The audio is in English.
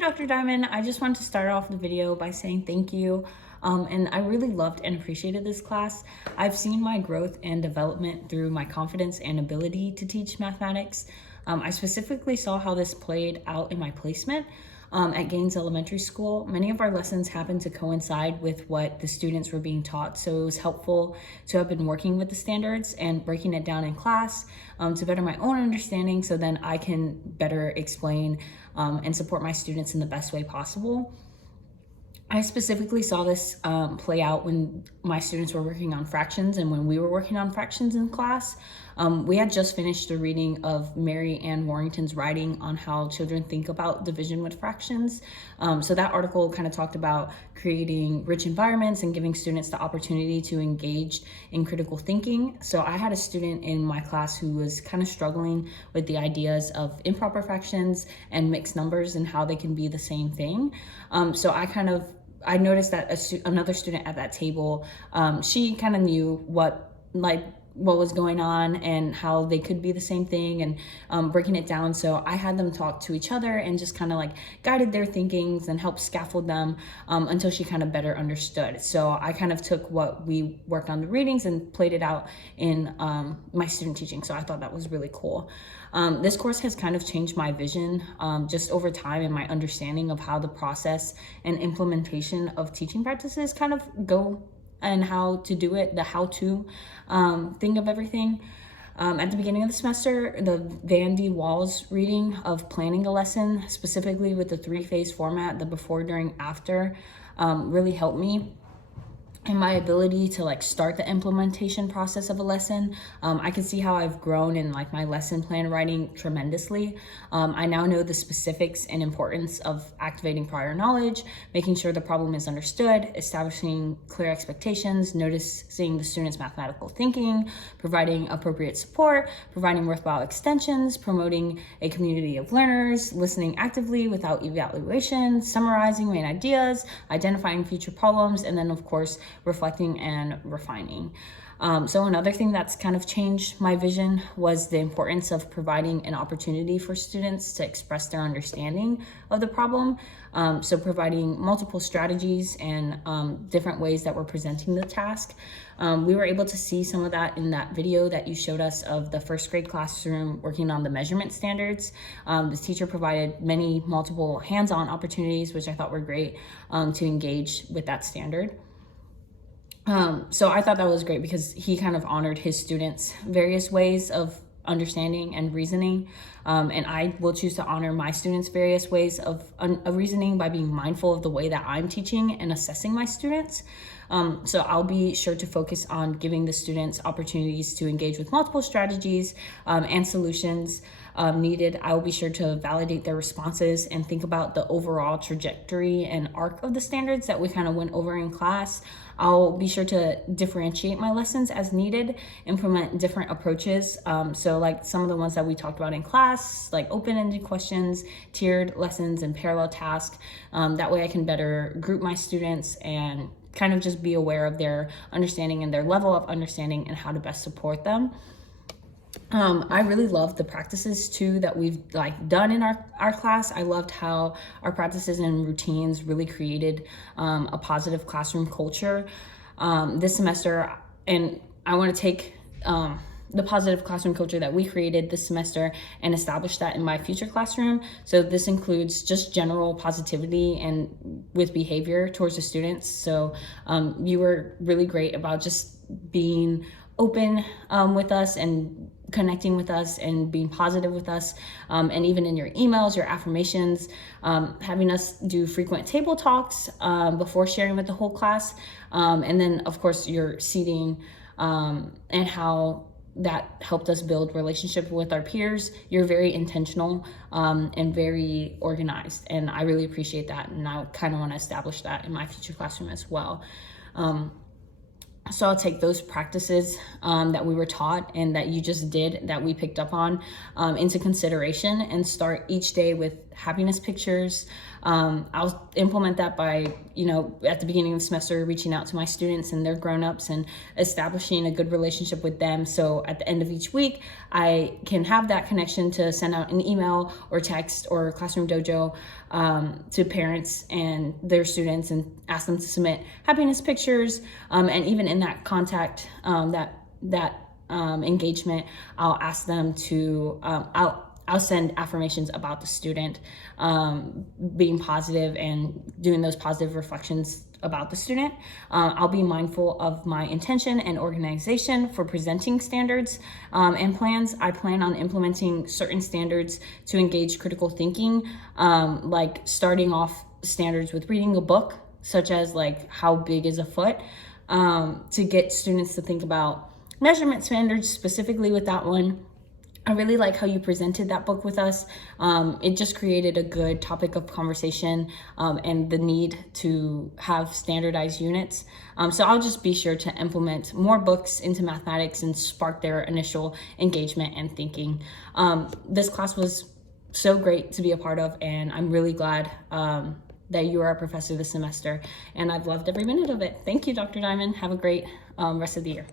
Dr. Diamond. I just want to start off the video by saying thank you. And I really loved and appreciated this class. I've seen my growth and development through my confidence and ability to teach mathematics. I specifically saw how this played out in my placement at Gaines Elementary School. Many of our lessons happened to coincide with what the students were being taught, so it was helpful to have been working with the standards and breaking it down in class to better my own understanding, so then I can better explain and support my students in the best way possible. I specifically saw this play out when my students were working on fractions and when we were working on fractions in class. We had just finished the reading of Mary Ann Warrington's writing on how children think about division with fractions. So that article kind of talked about creating rich environments and giving students the opportunity to engage in critical thinking. So I had a student in my class who was kind of struggling with the ideas of improper fractions and mixed numbers and how they can be the same thing. So I noticed that another student at that table, she kind of knew what was going on and how they could be the same thing, and breaking it down. So I had them talk to each other and just kind of guided their thinkings and helped scaffold them until she kind of better understood. So I kind of took what we worked on the readings and played it out in my student teaching. So I thought that was really cool. This course has kind of changed my vision just over time and my understanding of how the process and implementation of teaching practices kind of go and how to do it, the how-to thing of everything. At the beginning of the semester, the Van D. Walls reading of planning a lesson, specifically with the three-phase format, the before, during, after, really helped me and my ability to start the implementation process of a lesson. I can see how I've grown in my lesson plan writing tremendously. I now know the specifics and importance of activating prior knowledge, making sure the problem is understood, establishing clear expectations, noticing the student's mathematical thinking, providing appropriate support, providing worthwhile extensions, promoting a community of learners, listening actively without evaluation, summarizing main ideas, identifying future problems, and then of course reflecting and refining. So another thing that's kind of changed my vision was the importance of providing an opportunity for students to express their understanding of the problem. So providing multiple strategies and different ways that we're presenting the task. We were able to see some of that in that video that you showed us of the first grade classroom working on the measurement standards. The teacher provided many multiple hands-on opportunities, which I thought were great to engage with that standard. So I thought that was great because he kind of honored his students' various ways of understanding and reasoning. And I will choose to honor my students' various ways of reasoning by being mindful of the way that I'm teaching and assessing my students. So I'll be sure to focus on giving the students opportunities to engage with multiple strategies and solutions needed. I will be sure to validate their responses and think about the overall trajectory and arc of the standards that we kind of went over in class. I'll be sure to differentiate my lessons as needed, implement different approaches. So some of the ones that we talked about in class, like open-ended questions, tiered lessons, and parallel tasks. That way I can better group my students and kind of just be aware of their understanding and their level of understanding and how to best support them. I really loved the practices too that we've done in our class. I loved how our practices and routines really created a positive classroom culture this semester. And I want to take the positive classroom culture that we created this semester and establish that in my future classroom. So this includes just general positivity and with behavior towards the students. So you were really great about just being open with us and connecting with us and being positive with us, and even in your emails, your affirmations, having us do frequent table talks before sharing with the whole class, and then of course your seating and how that helped us build relationship with our peers. You're very intentional and very organized, and I really appreciate that, and I kind of want to establish that in my future classroom as well. So I'll take those practices that we were taught and that you just did, that we picked up on, into consideration and start each day with happiness pictures. I'll implement that by, at the beginning of the semester, reaching out to my students and their grown-ups and establishing a good relationship with them. So at the end of each week, I can have that connection to send out an email or text or Classroom Dojo to parents and their students and ask them to submit happiness pictures. And even in that contact, that engagement, I'll ask them to, I'll send affirmations about the student being positive and doing those positive reflections about the student. I'll be mindful of my intention and organization for presenting standards and plans. I plan on implementing certain standards to engage critical thinking, like starting off standards with reading a book, such as like how big is a foot, to get students to think about measurement standards specifically with that one. I really like how you presented that book with us. It just created a good topic of conversation and the need to have standardized units. So I'll just be sure to implement more books into mathematics and spark their initial engagement and thinking. This class was so great to be a part of, and I'm really glad that you are our professor this semester, and I've loved every minute of it. Thank you, Dr. Diamond. Have a great rest of the year.